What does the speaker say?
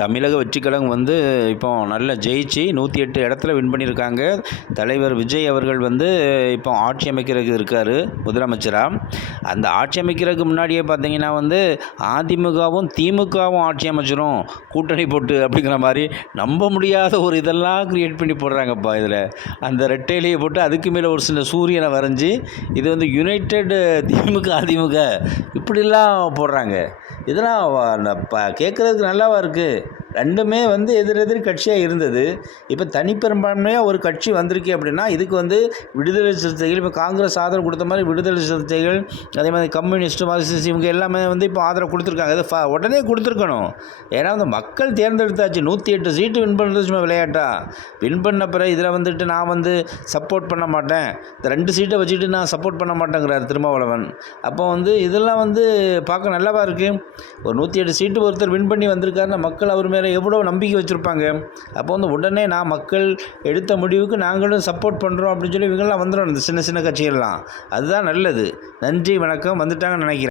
தமிழக வெற்றிக் கழகம் வந்து இப்போ நல்லா ஜெயிச்சு 108 இடத்துல வின் பண்ணியிருக்காங்க. தலைவர் விஜய் அவர்கள் வந்து இப்போ ஆட்சி அமைக்கிறதுக்கு இருக்கார் முதலமைச்சராக. அந்த ஆட்சி அமைக்கிறதுக்கு முன்னாடியே பார்த்தீங்கன்னா வந்து அதிமுகவும் திமுகவும் ஆட்சி அமைச்சிரும் கூட்டணி போட்டு அப்படிங்கிற மாதிரி நம்ப முடியாத ஒரு இதெல்லாம் கிரியேட் பண்ணி போடுறாங்கப்பா. இதில் அந்த ரெட்டையிலேயே போட்டு அதுக்கு மேலே ஒரு சில சூரியனை வரைஞ்சி இது வந்து யுனைடெட் திமுக அதிமுக இப்படிலாம் போடுறாங்க. இதெல்லாம் கேட்குறதுக்கு நல்லாவா இருக்குது? ரெண்டுமே வந்து எதிரெதிர் கட்சியாக இருந்தது. இப்போ தனிப்பெரும்பான்மையாக ஒரு கட்சி வந்திருக்கு அப்படின்னா இதுக்கு வந்து விடுதலை சிறுத்தைகள் இப்போ காங்கிரஸ் ஆதரவு கொடுத்த மாதிரி விடுதலை சிறுத்தைகள் அதே மாதிரி கம்யூனிஸ்ட் மார்க்சிஸ்ட் இவங்க எல்லாமே வந்து இப்போ ஆதரவு கொடுத்துருக்காங்க. இது உடனே கொடுத்துருக்கணும். ஏன்னா அந்த மக்கள் தேர்ந்தெடுத்தாச்சு. 108 சீட்டு வின் பண்ணுறது சும்மா விளையாட்டா? வின் பண்ண பிறகு இதில் வந்துட்டு நான் வந்து சப்போர்ட் பண்ண மாட்டேன், இந்த 2 சீட்டை வச்சுட்டு நான் சப்போர்ட் பண்ண மாட்டேங்கிறார் திருமாவளவன். அப்போ வந்து இதெல்லாம் வந்து பார்க்க நல்லாவா இருக்குது? ஒரு 108 சீட்டு ஒருத்தர் வின் பண்ணி வந்திருக்காருன்னா மக்கள் அவர் மேலே எவ்வளோ நம்பிக்கை வச்சுருப்பாங்க. அப்போ வந்து உடனே நான் மக்கள் எடுத்த முடிவுக்கு நாங்களும் சப்போர்ட் பண்ணுறோம் அப்படின்னு சொல்லி இவங்கெல்லாம் வந்துடும் இந்த சின்ன சின்ன கட்சிகள்லாம். அதுதான் நல்லது. நன்றி வணக்கம். வந்துட்டாங்கன்னு நினைக்கிறேன்.